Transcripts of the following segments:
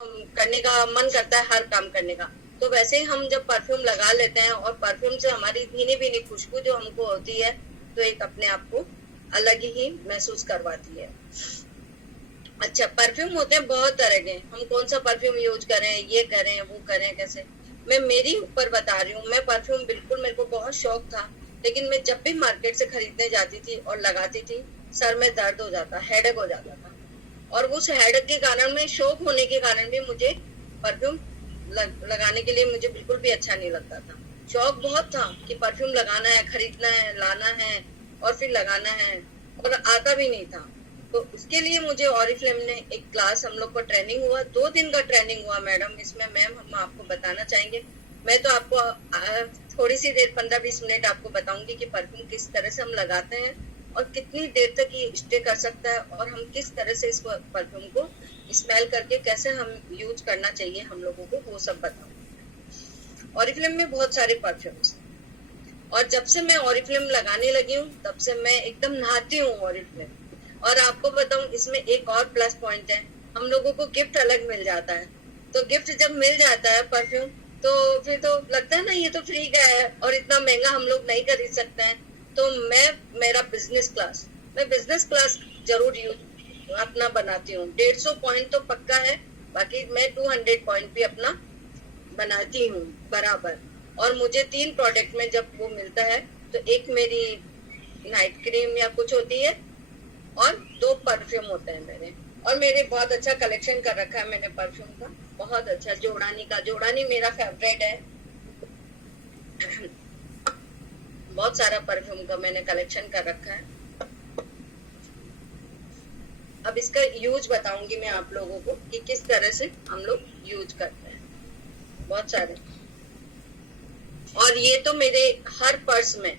करने का मन करता है हर काम करने का। तो वैसे ही हम जब परफ्यूम लगा लेते हैं और परफ्यूम से हमारी भीनी भीनी खुशबू जो हमको होती है तो एक अपने आप को अलग ही महसूस करवाती है। अच्छा, परफ्यूम होते हैं बहुत तरह के, हम कौन सा परफ्यूम यूज करें, ये करें वो करें कैसे। मैं मेरी ऊपर बता रही हूँ, मैं परफ्यूम बिल्कुल, मेरे को बहुत शौक था, लेकिन मैं जब भी मार्केट से खरीदने जाती थी और लगाती थी, सर में दर्द हो जाता, हेडेक हो जाता था। और उस हेडेक के कारण में, शौक होने के कारण भी मुझे परफ्यूम लगाने के लिए मुझे बिल्कुल भी अच्छा नहीं लगता था। शौक बहुत था कि परफ्यूम लगाना है, खरीदना है, लाना है और फिर लगाना है, और आता भी नहीं था। तो उसके लिए मुझे ऑरिफ्लेम ने एक क्लास, हम लोग को ट्रेनिंग हुआ, 2 दिन का ट्रेनिंग हुआ मैडम। इसमें मैम हम आपको बताना चाहेंगे, मैं तो आपको थोड़ी सी देर 15-20 मिनट आपको बताऊंगी कि परफ्यूम किस तरह से हम लगाते हैं और कितनी देर तक ये स्टे कर सकता है, और हम किस तरह से इस परफ्यूम को स्मेल करके कैसे हम यूज करना चाहिए हम लोगों को, वो सब बताऊंगी। ऑरिफ्लेम में बहुत सारे परफ्यूम्स, और जब से मैं ऑरिफ्लेम लगाने लगी हूँ तब से मैं एकदम नहाती हूँ ऑरिफ्लेम। और आपको बताऊं, इसमें एक और प्लस पॉइंट है, हम लोगों को गिफ्ट अलग मिल जाता है। तो गिफ्ट जब मिल जाता है परफ्यूम, तो फिर तो लगता है ना ये तो फ्री का है और इतना महंगा हम लोग नहीं खरीद सकते हैं। तो मेरा बिजनेस क्लास जरूर यूज अपना बनाती हूँ। 150 पॉइंट तो पक्का है, बाकी मैं 200 पॉइंट भी अपना बनाती हूँ बराबर। और मुझे 3 प्रोडक्ट में जब वो मिलता है, तो एक मेरी नाइट क्रीम या कुछ होती है और 2 परफ्यूम होते हैं मेरे। और मेरे बहुत अच्छा कलेक्शन कर रखा है मैंने परफ्यूम का, बहुत अच्छा। जोड़ानी मेरा फेवरेट है। बहुत सारा परफ्यूम का मैंने कलेक्शन कर रखा है। अब इसका यूज बताऊंगी मैं आप लोगों को कि किस तरह से हम लोग यूज करते हैं, बहुत सारे। और ये तो मेरे हर पर्स में,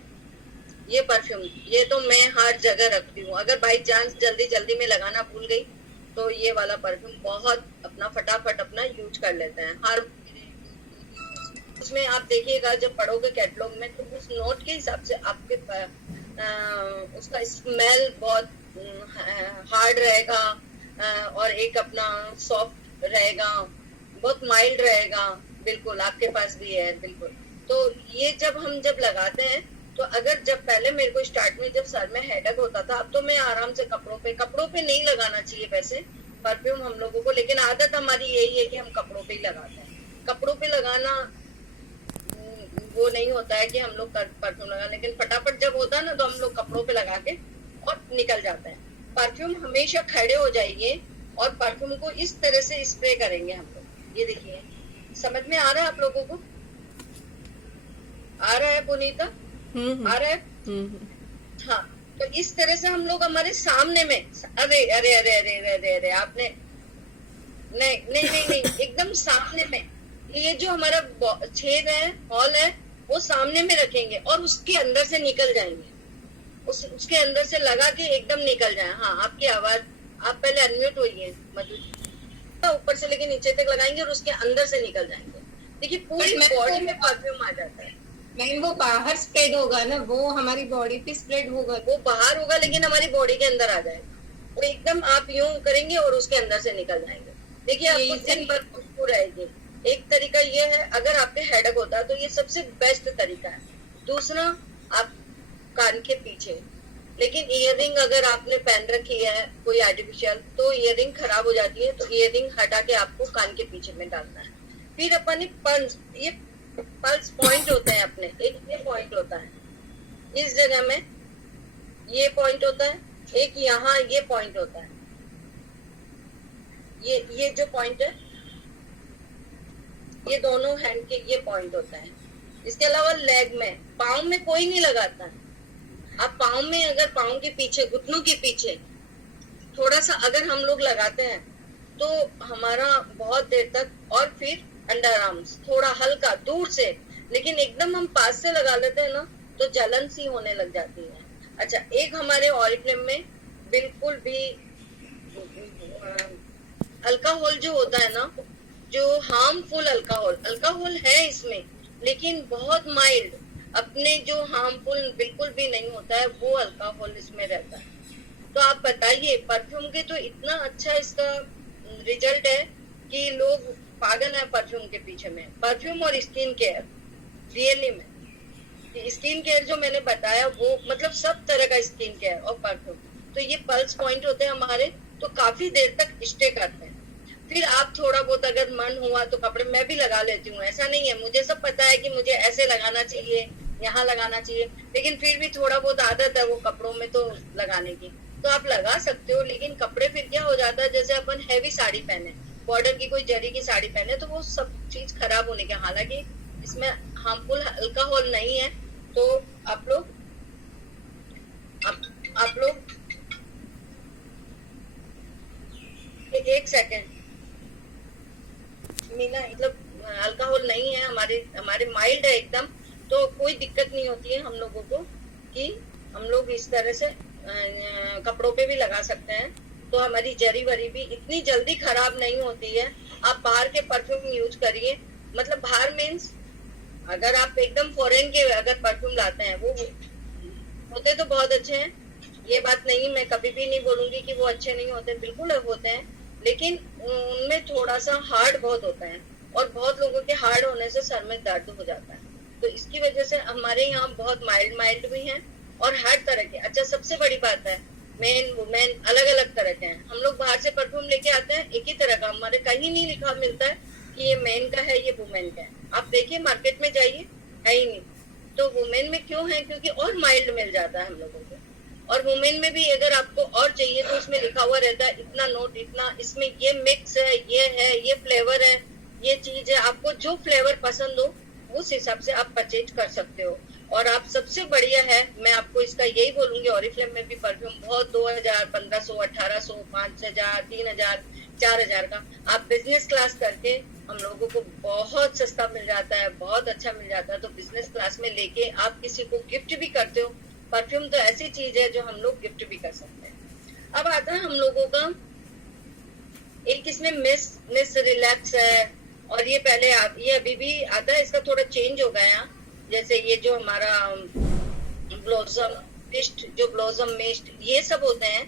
ये परफ्यूम, ये तो मैं हर जगह रखती हूँ। अगर बाई चांस जल्दी में लगाना भूल गई तो ये वाला परफ्यूम बहुत अपना फटाफट अपना यूज कर लेते हैं। हर उसमें आप देखिएगा जब पढ़ोगे कैटलॉग में, तो उस नोट के हिसाब से आपके उसका स्मेल बहुत हार्ड रहेगा, और एक अपना सॉफ्ट रहेगा, बहुत माइल्ड रहेगा। बिल्कुल आपके पास भी है बिल्कुल। तो ये जब लगाते हैं, तो अगर जब पहले मेरे को स्टार्ट में जब सर में हेडेक होता था, अब तो मैं आराम से कपड़ों पे नहीं लगाना चाहिए वैसे परफ्यूम हम लोगों को, लेकिन आदत हमारी यही है कि हम कपड़ों पे ही लगाते हैं। कपड़ों पे लगाना वो नहीं होता है कि हम लोग परफ्यूम लगा, लेकिन फटाफट जब होता है ना, तो हम लोग कपड़ों पे लगा के और निकल जाते हैं। परफ्यूम हमेशा खड़े हो जाइए और परफ्यूम को इस तरह से स्प्रे करेंगे हम लोग। ये देखिए, समझ में आ रहा है आप लोगों को? आ रहा है पुनीता? आ रहा है? हाँ, तो इस तरह से हम लोग हमारे सामने में, अरे अरे अरे अरे अरे अरे, अरे आपने, नहीं नहीं नहीं नहीं, एकदम सामने में, ये जो हमारा छेद है, हॉल है, वो सामने में रखेंगे और उसके अंदर से निकल जाएंगे। उसके अंदर से लगा के एकदम निकल जाए। हाँ, आपकी आवाज, आप पहले अनम्यूट होइए मधु जी। ऊपर से लेके नीचे तक लगाएंगे और उसके अंदर से निकल जाएंगे। देखिए पूरी बॉडी में परफ्यूम आ जाता है। नहीं, वो बाहर स्प्रेड होगा ना, वो हमारी बॉडी पे स्प्रेड होगा। वो बाहर होगा लेकिन हमारी बॉडी के अंदर आ जाएगा। वो एकदम आप यूं करेंगे और उसके अंदर से निकल जाएंगे। देखिए आपको दिन भर खुशबू रहेगी। एक तरीका ये है, अगर आपके हेडेक होता है तो ये सबसे बेस्ट तरीका है। दूसरा, आप कान के पीछे, लेकिन ईयररिंग अगर आपने पहन रखी है कोई आर्टिफिशियल, तो ईयररिंग खराब हो जाती है, तो ईयररिंग हटा के आपको कान के पीछे में डालना है। फिर अपन ये पल्स पॉइंट होते हैं अपने, एक ये पॉइंट होता है इस जगह में, ये पॉइंट होता है, एक यहाँ ये पॉइंट होता है, ये जो पॉइंट है, ये दोनों हैंड के ये पॉइंट होता है। इसके अलावा लेग में, पाँव में कोई नहीं लगाता है। आप पाँव में, अगर पाँव के पीछे, घुटनों के पीछे थोड़ा सा अगर हम लोग लगाते हैं तो हमारा बहुत देर तक, और फिर अंडर आर्म्स थोड़ा हल्का दूर से, लेकिन एकदम हम पास से लगा लेते हैं ना, तो जलन सी होने लग जाती है। अच्छा, एक हमारे ऑरिफ्लेम में बिल्कुल भी अल्कोहल जो होता है ना, जो हार्मफुल अल्कोहल है इसमें, लेकिन बहुत माइल्ड, अपने जो हार्मफुल बिल्कुल भी नहीं होता है, वो अल्कोहल इसमें रहता है। तो आप बताइए, परफ्यूम के तो इतना अच्छा इसका रिजल्ट है कि लोग पागल हैं परफ्यूम के पीछे में। परफ्यूम और स्किन केयर रियली में, स्किन केयर जो मैंने बताया वो मतलब सब तरह का स्किन केयर और परफ्यूम, तो ये पल्स पॉइंट होते हैं हमारे, तो काफी देर तक स्टे करते हैं। फिर आप थोड़ा बहुत अगर मन हुआ तो कपड़े मैं भी लगा लेती हूँ, ऐसा नहीं है, मुझे सब पता है कि मुझे ऐसे लगाना चाहिए, यहाँ लगाना चाहिए, लेकिन फिर भी थोड़ा बहुत आदत है वो कपड़ों में तो लगाने की, तो आप लगा सकते हो। लेकिन कपड़े फिर क्या हो जाता है, जैसे अपन हैवी साड़ी पहने, बॉर्डर की कोई जरी की साड़ी पहने, तो वो सब चीज खराब होने के, हालांकि इसमें हार्मफुल अल्कोहल नहीं है, तो आप लोग एक सेकेंड मीना, मतलब अल्कोहल नहीं है, हमारे माइल्ड है एकदम, तो कोई दिक्कत नहीं होती है हम लोगों को कि हम लोग इस तरह से कपड़ों पे भी लगा सकते हैं, तो हमारी जरी वरी भी इतनी जल्दी खराब नहीं होती है। आप बाहर के परफ्यूम यूज करिए, मतलब बाहर मीन्स अगर आप एकदम फॉरेन के अगर परफ्यूम लाते हैं, वो होते तो बहुत अच्छे हैं, ये बात नहीं, मैं कभी भी नहीं बोलूंगी कि वो अच्छे नहीं होते, बिल्कुल होते हैं, लेकिन उनमें थोड़ा सा हार्ड बहुत होता है, और बहुत लोगों के हार्ड होने से सर में दर्द हो जाता है, तो इसकी वजह से हमारे यहाँ बहुत माइल्ड भी हैं और हर तरह के। अच्छा, सबसे बड़ी बात है, मेन वुमेन अलग अलग तरह के हैं। हम लोग बाहर से परफ्यूम लेके आते हैं एक ही तरह का, हमारे कहीं नहीं लिखा मिलता है कि ये मेन का है, ये वुमेन का है। आप देखिए मार्केट में जाइए, है ही नहीं। तो वुमेन में क्यों है, क्योंकि और माइल्ड मिल जाता है हम लोगों को, और वुमेन में भी अगर आपको और चाहिए तो उसमें लिखा हुआ रहता है इतना नोट, इतना, इसमें ये मिक्स है, ये फ्लेवर है, ये चीज है, आपको जो फ्लेवर पसंद हो उस हिसाब से आप परचेज कर सकते हो। और आप सबसे बढ़िया है, मैं आपको इसका यही बोलूंगी, ऑरिफ्लेम में भी परफ्यूम बहुत 2000, 1500, 1800, 5000, 3000, 4000 का आप बिजनेस क्लास करके हम लोगों को बहुत सस्ता मिल जाता है, बहुत अच्छा मिल जाता है, तो बिजनेस क्लास में लेके आप किसी को गिफ्ट भी करते हो। परफ्यूम तो ऐसी चीज है जो हम लोग गिफ्ट भी कर सकते हैं। अब आता है हम लोगों का एक, इसमें मिस रिलैक्स है, और ये पहले ये अभी भी आता है, इसका थोड़ा चेंज हो गया, जैसे ये जो हमारा ब्लॉसम मिस्ट, जो ब्लॉसम मिस्ट ये सब होते हैं,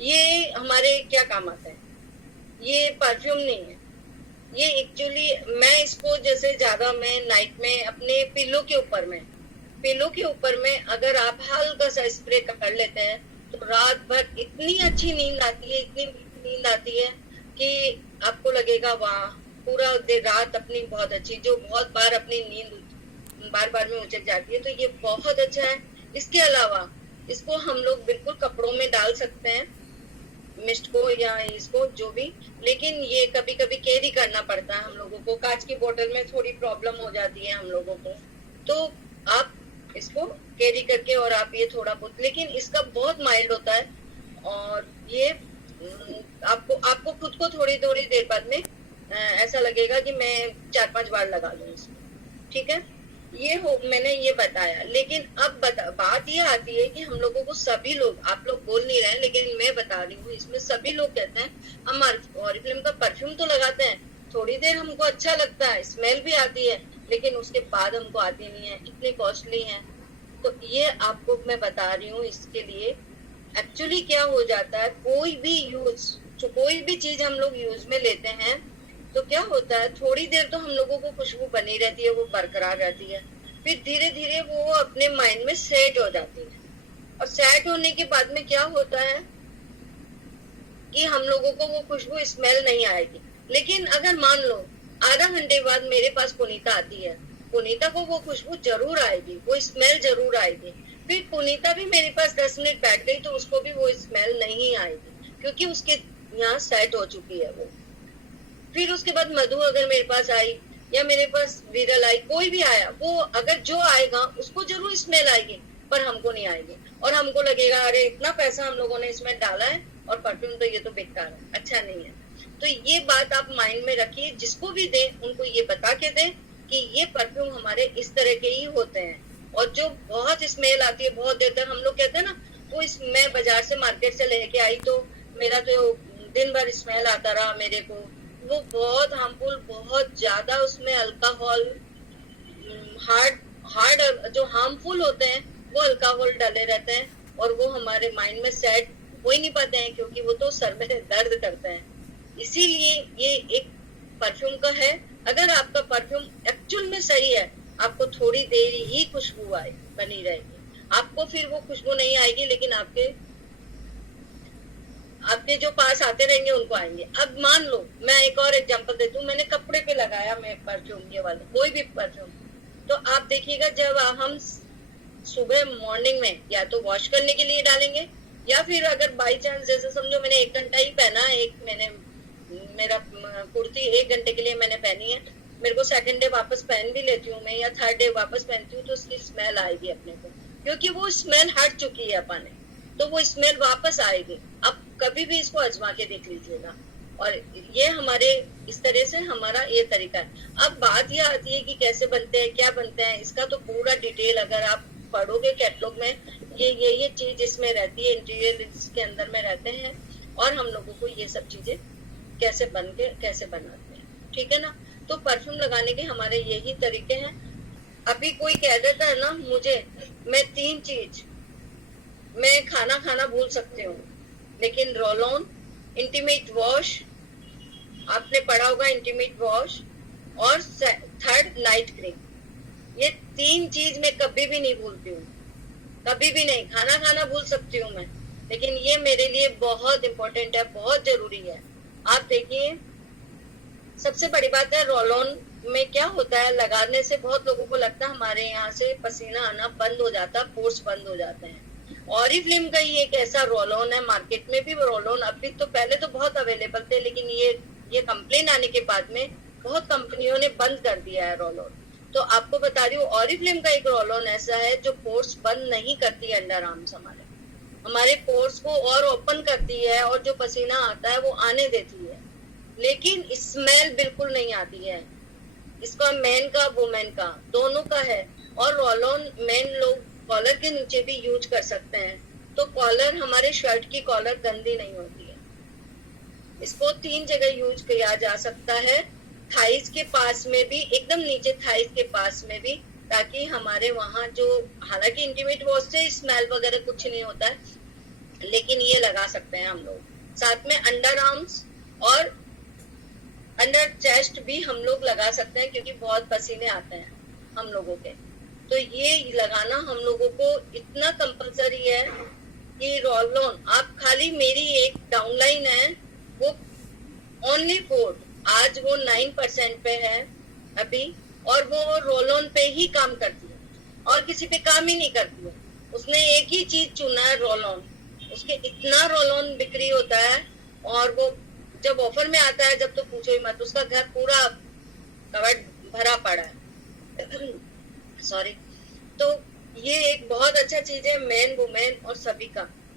ये हमारे क्या काम आता है, ये परफ्यूम नहीं है, ये एक्चुअली मैं इसको जैसे ज्यादा मैं नाइट में अपने पिलो के ऊपर में अगर आप हल्का सा स्प्रे कर लेते हैं तो रात भर इतनी अच्छी नींद आती है, इतनी नींद आती है कि आपको लगेगा वाह, पूरा देर रात अपनी बहुत अच्छी, जो बहुत बार अपनी नींद बार में उचक जाती है, तो ये बहुत अच्छा है। इसके अलावा इसको हम लोग बिल्कुल कपड़ों में डाल सकते हैं, मिस्ट को या इसको जो भी, लेकिन ये कभी कभी कैरी करना पड़ता है हम लोगों को, कांच की बोतल में थोड़ी प्रॉब्लम हो जाती है हम लोगों को, तो आप इसको कैरी करके और आप ये थोड़ा बहुत, लेकिन इसका बहुत माइल्ड होता है, और ये आपको खुद को थोड़ी थोड़ी देर बाद में ऐसा लगेगा कि मैं 4-5 बार लगा लूं इसको, ठीक है। मैंने ये बताया, लेकिन अब बात ये आती है कि हम लोगों को सभी लोग, आप लोग बोल नहीं रहे हैं लेकिन मैं बता रही हूँ, इसमें सभी लोग कहते हैं हम ऑरिफ्लेम का परफ्यूम तो लगाते हैं, थोड़ी देर हमको अच्छा लगता है, स्मेल भी आती है, लेकिन उसके बाद हमको आती नहीं है, इतनी कॉस्टली है। तो ये आपको मैं बता रही हूँ, इसके लिए एक्चुअली क्या हो जाता है, कोई भी चीज हम लोग यूज में लेते हैं तो क्या होता है, थोड़ी देर तो हम लोगों को खुशबू बनी रहती है, वो बरकरार रहती है, फिर धीरे धीरे वो अपने माइंड में सेट हो जाती है, और सेट होने के बाद में क्या होता है कि हम लोगों को वो खुशबू स्मेल नहीं आएगी। लेकिन अगर मान लो आधा घंटे बाद मेरे पास पुनीता आती है, पुनीता को वो खुशबू जरूर आएगी, वो स्मेल जरूर आएगी, फिर पुनीता भी मेरे पास 10 मिनट बैठ गई तो उसको भी वो स्मेल नहीं आएगी, क्योंकि उसके यहाँ सेट हो चुकी है वो। फिर उसके बाद मधु अगर मेरे पास आई या मेरे पास विरल आई, कोई भी आया, वो अगर जो आएगा उसको जरूर स्मेल आएगी, पर हमको नहीं आएगी, और हमको लगेगा अरे इतना पैसा हम लोगों ने इसमें डाला है और परफ्यूम तो ये तो बेकार है, अच्छा नहीं है। तो ये बात आप माइंड में रखिए, जिसको भी दे उनको ये बता के दे कि ये परफ्यूम हमारे इस तरह के ही होते हैं, और जो बहुत स्मेल आती है बहुत देर तक, हम लोग कहते हैं ना, वो मैं बाजार से मार्केट से लेके आई तो मेरा तो दिन भर स्मेल आता रहा मेरे को, वो बहुत हार्मफुल, बहुत ज्यादा उसमें अल्कोहल, हार्ड जो हार्मफुल होते हैं वो अल्कोहल डाले रहते हैं, और वो हमारे माइंड में सेट हो ही नहीं पाते हैं, क्योंकि वो तो सर में दर्द करते हैं। इसीलिए ये एक परफ्यूम का है, अगर आपका परफ्यूम एक्चुअल में सही है, आपको थोड़ी देर ही खुशबू आए बनी रहेगी, आपको फिर वो खुशबू नहीं आएगी, लेकिन आपके जो पास आते रहेंगे उनको आएंगे। अब मान लो मैं एक और एग्जांपल देती हूँ, मैंने कपड़े पे लगाया मैं परफ्यूम, ये वाले कोई भी परफ्यूम, तो आप देखिएगा जब हम सुबह मॉर्निंग में या तो वॉश करने के लिए डालेंगे, या फिर अगर बाई चांस जैसे समझो मैंने 1 घंटा ही पहना, मेरा कुर्ती 1 घंटे के लिए मैंने पहनी है, मेरे को सेकंड डे वापस पहन भी लेती हूँ मैं, या थर्ड डे वापस पहनती हूँ, तो उसकी स्मेल आएगी अपने को, क्योंकि वो स्मेल हट चुकी है अपने, तो वो स्मेल वापस आएगी। अब कभी भी इसको आजमा के देख लीजिएगा। और ये हमारे इस तरह से हमारा ये तरीका है। अब बात यह आती है कि कैसे बनते हैं, क्या बनते हैं, इसका तो पूरा डिटेल अगर आप पढ़ोगे कैटलॉग में, ये चीज इसमें रहती है, इंटीरियर इसके अंदर में रहते हैं, और हम लोगों को ये सब चीजें कैसे बनाते हैं, ठीक है ना। तो परफ्यूम लगाने के हमारे यही तरीके हैं। अभी कोई कह देता है ना मुझे, मैं 3 चीज, मैं खाना भूल सकती हूँ, लेकिन रोल ऑन, इंटीमेट वॉश, आपने पढ़ा होगा इंटीमेट वॉश, और थर्ड नाइट क्रीम, ये 3 चीज मैं कभी भी नहीं भूलती हूँ, कभी भी नहीं। खाना भूल सकती हूँ मैं, लेकिन ये मेरे लिए बहुत इंपॉर्टेंट है, बहुत जरूरी है। आप देखिए, सबसे बड़ी बात है रोल ऑन में क्या होता है, लगाने से बहुत लोगों को लगता है हमारे यहाँ से पसीना आना बंद हो जाता है, पोर्स बंद हो जाते हैं। ऑरिफ्लेम का ही एक ऐसा रोल ऑन है, मार्केट में भी रोल ऑन अभी तो, पहले तो बहुत अवेलेबल थे, लेकिन ये कंप्लेन आने के बाद में बहुत कंपनियों ने बंद कर दिया है रोल ऑन। तो आपको बता रही हूँ, ऑरिफ्लेम का एक रोल ऑन ऐसा है जो पोर्स बंद नहीं करती है, अंडर आर्म्स हमारे पोर्स को और ओपन करती है, और जो पसीना आता है वो आने देती है, लेकिन स्मेल बिल्कुल नहीं आती है। इसका मेन का वुमेन का दोनों का है। और रोल ऑन मेन लोग कॉलर के नीचे भी यूज कर सकते हैं, तो कॉलर, हमारे शर्ट की कॉलर गंदी नहीं होती है। इसको 3 जगह यूज किया जा सकता है, थाइस के पास में भी, एकदम नीचे थाइस के पास में भी, ताकि हमारे वहां जो, हालांकि इंटीमेट वॉश से स्मेल वगैरह कुछ नहीं होता है, लेकिन ये लगा सकते हैं हम लोग। साथ में अंडर आर्म्स और अंडर चेस्ट भी हम लोग लगा सकते हैं, क्योंकि बहुत पसीने आते हैं हम लोगों के, तो ये लगाना हम लोगों को इतना कंपलसरी है कि रोल ऑन, आप खाली, मेरी एक डाउनलाइन है वो ओनली 4, आज वो 9% पे है अभी, और वो रोल ऑन पे ही काम करती है, और किसी पे काम ही नहीं करती है। उसने एक ही चीज चुना है, रोल ऑन, उसके इतना रोल ऑन बिक्री होता है, और वो जब ऑफर में आता है जब, तो पूछो ही मत, उसका घर पूरा कवर्ड भरा पड़ा है सॉरी। तो ये एक बहुत अच्छा चीज है, मैन वुमेन और सभी का।